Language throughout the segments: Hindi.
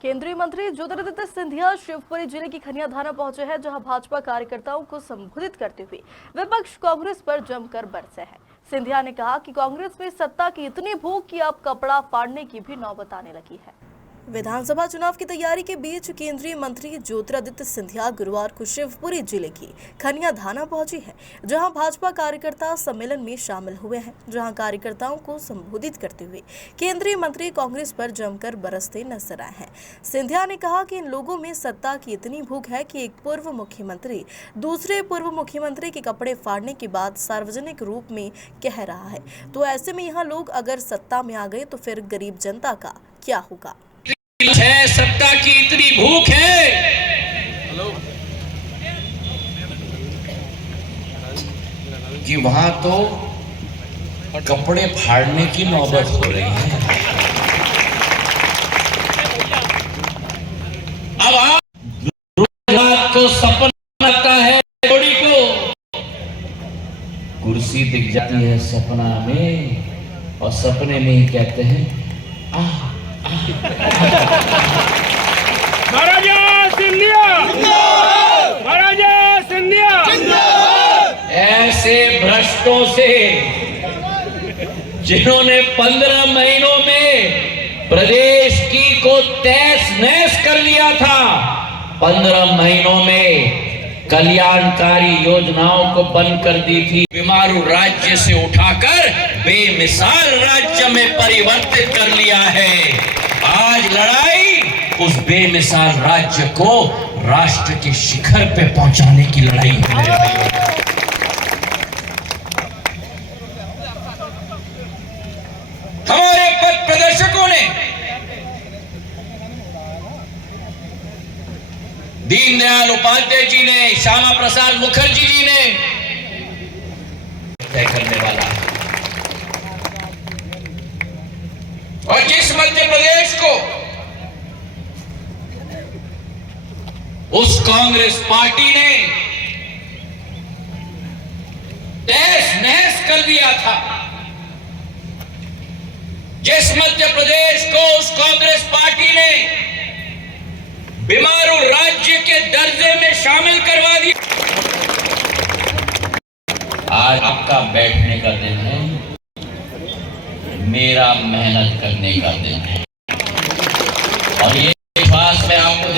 केंद्रीय मंत्री ज्योतिरादित्य सिंधिया शिवपुरी जिले की खनिया थाना पहुंचे हैं, जहां भाजपा कार्यकर्ताओं को संबोधित करते हुए विपक्ष कांग्रेस पर जमकर बरसे हैं। सिंधिया ने कहा कि कांग्रेस में सत्ता की इतनी भूख कि अब कपड़ा फाड़ने की भी नौबत आने लगी है। विधानसभा चुनाव की तैयारी के बीच केंद्रीय मंत्री ज्योतिरादित्य सिंधिया गुरुवार को शिवपुरी जिले की खनिया थाना पहुंची है, जहां भाजपा कार्यकर्ता सम्मेलन में शामिल हुए हैं। जहां कार्यकर्ताओं को संबोधित करते हुए केंद्रीय मंत्री कांग्रेस पर जमकर बरसते नजर आए हैं। सिंधिया ने कहा कि इन लोगों में सत्ता की इतनी भूख है कि एक पूर्व मुख्यमंत्री दूसरे पूर्व मुख्यमंत्री के कपड़े फाड़ने की बात सार्वजनिक रूप में कह रहा है, तो ऐसे में यहाँ लोग अगर सत्ता में आ गए तो फिर गरीब जनता का क्या होगा। है सत्ता की इतनी भूख है कि वहां तो कपड़े फाड़ने की नौबत हो रही है। अब आप को सपना आता है, थोड़ी को कुर्सी दिख जाती है सपना में, और सपने में ही कहते हैं महाराजा सिंधिया, महाराजा सिंधिया। ऐसे भ्रष्टों से जिन्होंने 15 महीनों में प्रदेश की को तहस नहस कर लिया था, 15 महीनों में कल्याणकारी योजनाओं को बंद कर दी थी, बीमारू राज्य से उठाकर बेमिसाल राज्य में परिवर्तित कर लिया है। आज लड़ाई उस बेमिसाल राज्य को राष्ट्र के शिखर पे पहुंचाने की लड़ाई है। हमारे पथ प्रदर्शकों ने दीनदयाल उपाध्याय जी ने, श्यामा प्रसाद मुखर्जी जी ने तय करने वाला है। और जिस मध्य प्रदेश को उस कांग्रेस पार्टी ने तहस नहस कर दिया था, जिस मध्य प्रदेश को उस कांग्रेस पार्टी ने बीमारू राज्य के दर्जे में शामिल करवा दिया, आज आपका बैठने का दिन है, मेरा मेहनत करने का दिन है। और ये विश्वास में आपको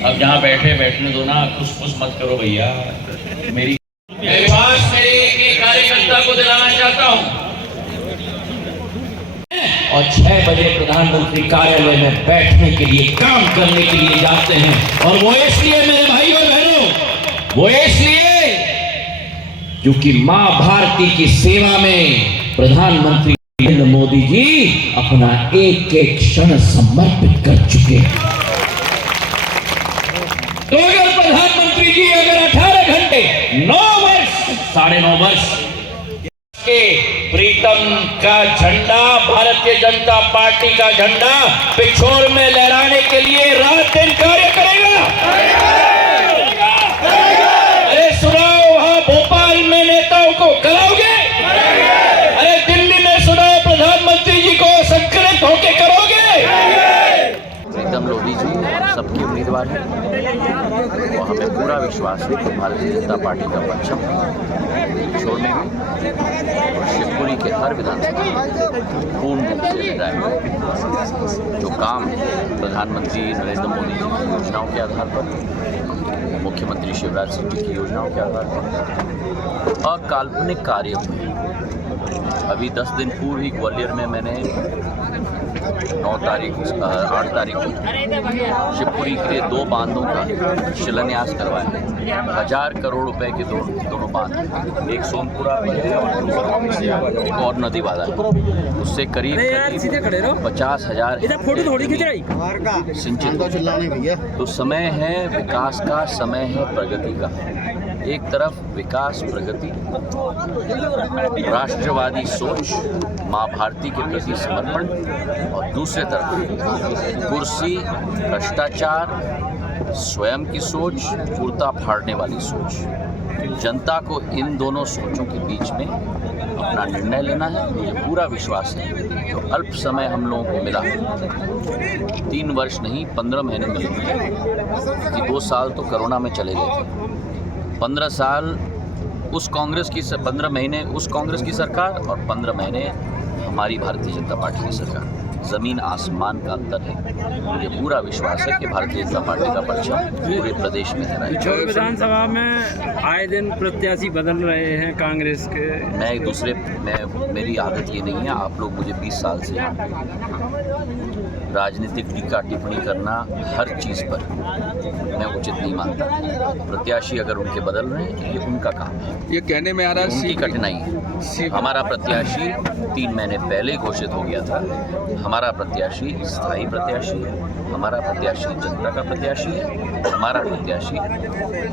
अब जहां बैठने दो ना, खुश मत करो भैया। मेरी विश्वास मेरे एक कार्यकर्ता को दिलाना चाहता हूं, और 6 बजे प्रधानमंत्री कार्यालय में बैठने के लिए, काम करने के लिए जाते हैं। और वो इसलिए मेरे भाई और बहनों, वो इसलिए क्योंकि मां भारती की सेवा में प्रधानमंत्री नरेंद्र मोदी जी अपना एक एक क्षण समर्पित कर चुके हैं। तो अगर प्रधानमंत्री जी अगर 18 घंटे 9 वर्ष 9.5 वर्ष के प्रीतम का झंडा, भारतीय जनता पार्टी का झंडा पिछोर में लहराने के लिए रात दिन कार्य करेगा। अरे सुनाओ, वहां भोपाल में नेताओं को कराओगे? अरे दिल्ली में सुनाओ, प्रधानमंत्री जी को संकलित होके करोगे? प्रीतम लोधी जी सबके उम्मीदवार हैं और हमें पूरा विश्वास है कि भारतीय जनता पार्टी का परचम किशोर में भी और शिवपुरी के हर विधानसभा पूर्ण रूप से लहराएगा। जो काम प्रधानमंत्री नरेंद्र मोदी जी की योजनाओं के आधार पर, मुख्यमंत्री शिवराज सिंह जी की योजनाओं के आधार पर अकाल्पनिक कार्य हुए। अभी 10 दिन पूर्व ही ग्वालियर में मैंने 8 तारीख को शिवपुरी के लिए 2 बांधों का शिलान्यास करवाया। 1000 करोड़ रुपए के दोनों बांध, एक सोनपुरा एक और नदी वाला, उससे करीब 50,000 सिंचित। तो समय है विकास का, समय है प्रगति का। एक तरफ विकास प्रगति, राष्ट्रवादी सोच, माँ भारती के प्रति समर्पण, और दूसरे तरफ कुर्सी, भ्रष्टाचार, स्वयं की सोच, कुर्ता फाड़ने वाली सोच। जनता को इन दोनों सोचों के बीच में अपना निर्णय लेना है। मुझे पूरा विश्वास है जो अल्प समय हम लोगों को मिला, 3 वर्ष नहीं 15 महीने मिलेंगे, कि 2 साल तो कोरोना में चले गए थे। 15 साल उस कांग्रेस की 15 महीने उस कांग्रेस की सरकार और 15 महीने हमारी भारतीय जनता पार्टी की सरकार, ज़मीन आसमान का अंतर है। मुझे पूरा विश्वास है कि भारतीय जनता पार्टी का परचम पूरे प्रदेश में लहराएगा। विधानसभा में आए दिन प्रत्याशी बदल रहे हैं कांग्रेस के। मेरी आदत ये नहीं है। आप लोग मुझे 20 साल से राजनीतिक टीका टिप्पणी करना हर चीज़ पर मैं उचित नहीं मानता। प्रत्याशी अगर उनके बदल रहे हैं तो ये उनका काम है, ये कहने में आ रहा है उनकी कठिनाई है। हमारा प्रत्याशी 3 महीने पहले घोषित हो गया था। हमारा प्रत्याशी स्थायी प्रत्याशी है, हमारा प्रत्याशी जनता का प्रत्याशी है, हमारा प्रत्याशी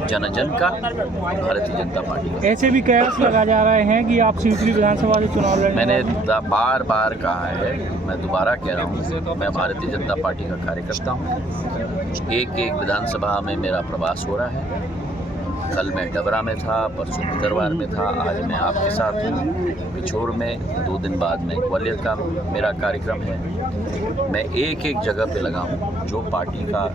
जन जन का भारतीय जनता पार्टी का। ऐसे भी कयास लगा जा रहे हैं कि आप शिवपुरी विधानसभा से चुनाव लड़ेंगे। मैंने बार बार कहा है, मैं दोबारा कह रहा हूँ, मैं भारतीय जनता पार्टी का कार्यकर्ता हूँ। एक विधानसभा में मेरा प्रवास हो रहा है। कल मैं डबरा में था, परसों भितरवार में था, आज मैं आपके साथ हूँ पिछोर में। 2 दिन बाद में ग्वालियर का मेरा कार्यक्रम है। मैं एक जगह पे लगा हूँ। जो पार्टी का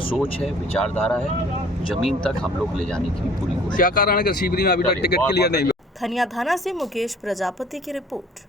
सोच है, विचारधारा है, जमीन तक हम लोग ले जाने की पूरी कोशिश। क्या कारण है कि शिवपुरी में अभी तक टिकट क्लियर नहीं हुआ? खनिया थाना से मुकेश प्रजापति की रिपोर्ट।